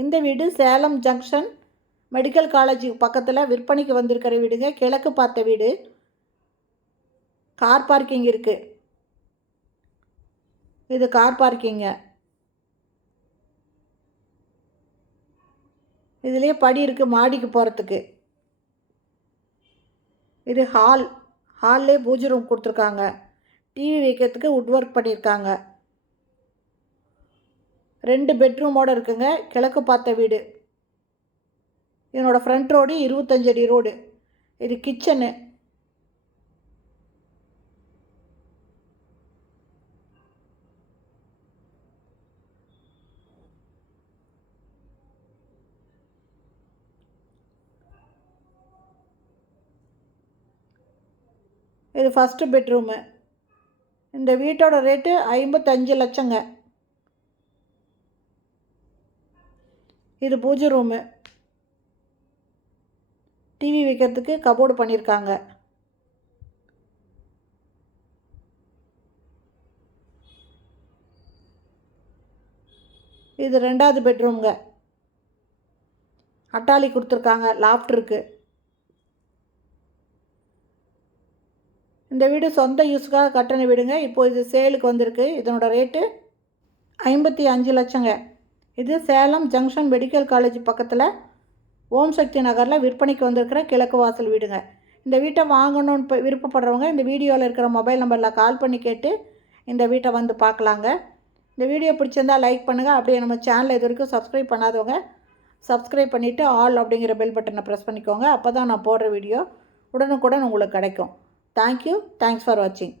இந்த வீடு Salem junction medical college பக்கத்தில் விற்பனைக்கு வந்திருக்கிற வீடுங்க. கிழக்கு பார்த்த வீடு. கார் பார்க்கிங் இருக்குது. இது கார் பார்க்கிங்க. இதுலேயே படி இருக்குது மாடிக்கு போகிறதுக்கு. இது ஹால்லே பூஜை ரூம் கொடுத்துருக்காங்க. டிவி வைக்கிறதுக்கு வுட் ஒர்க் பண்ணியிருக்காங்க. 2 பெட்ரூமோடு இருக்குங்க. கிழக்கு பார்த்த வீடு. இதனோட ஃப்ரண்ட் ரோடு 25 அடி ரோடு. இது கிச்சனு. இது ஃபஸ்ட்டு பெட்ரூமு. இந்த வீட்டோட ரேட்டு 55 லட்சங்க. இது பூஜை ரூமு. டிவி வைக்கிறதுக்கு கபோர்டு பண்ணியிருக்காங்க. இது 2வது பெட்ரூம்ங்க. அட்டாளி கொடுத்துருக்காங்க. லாஃப்ட் இருக்குது. இந்த வீடு சொந்த யூஸுக்காக கட்டின வீடுங்க. இப்போது இது சேலுக்கு வந்திருக்கு. இதனோட ரேட்டு 55 லட்சங்க. இது சேலம் ஜங்ஷன் மெடிக்கல் காலேஜ் பக்கத்தில் ஓம் சக்தி நகரில் விற்பனைக்கு வந்திருக்கிற கிழக்கு வாசல் வீடுங்க. இந்த வீட்டை வாங்கணும்னு விருப்பப்படுறவங்க இந்த வீடியோவில் இருக்கிற மொபைல் நம்பரில் கால் பண்ணி கேட்டு இந்த வீட்டை வந்து பார்க்கலாங்க. இந்த வீடியோ பிடிச்சிருந்தால் லைக் பண்ணுங்கள். அப்படியே நம்ம சேனலை இது வரைக்கும் சப்ஸ்கிரைப் பண்ணாதவங்க சப்ஸ்கிரைப் பண்ணிவிட்டு ஆல் அப்படிங்கிற பெல் பட்டனை ப்ரெஸ் பண்ணிக்கோங்க. அப்போ தான் நான் போடுற வீடியோ உடனுக்குடன் உங்களுக்கு கிடைக்கும். தேங்க்யூ. தேங்க்ஸ் ஃபார் வாட்சிங்.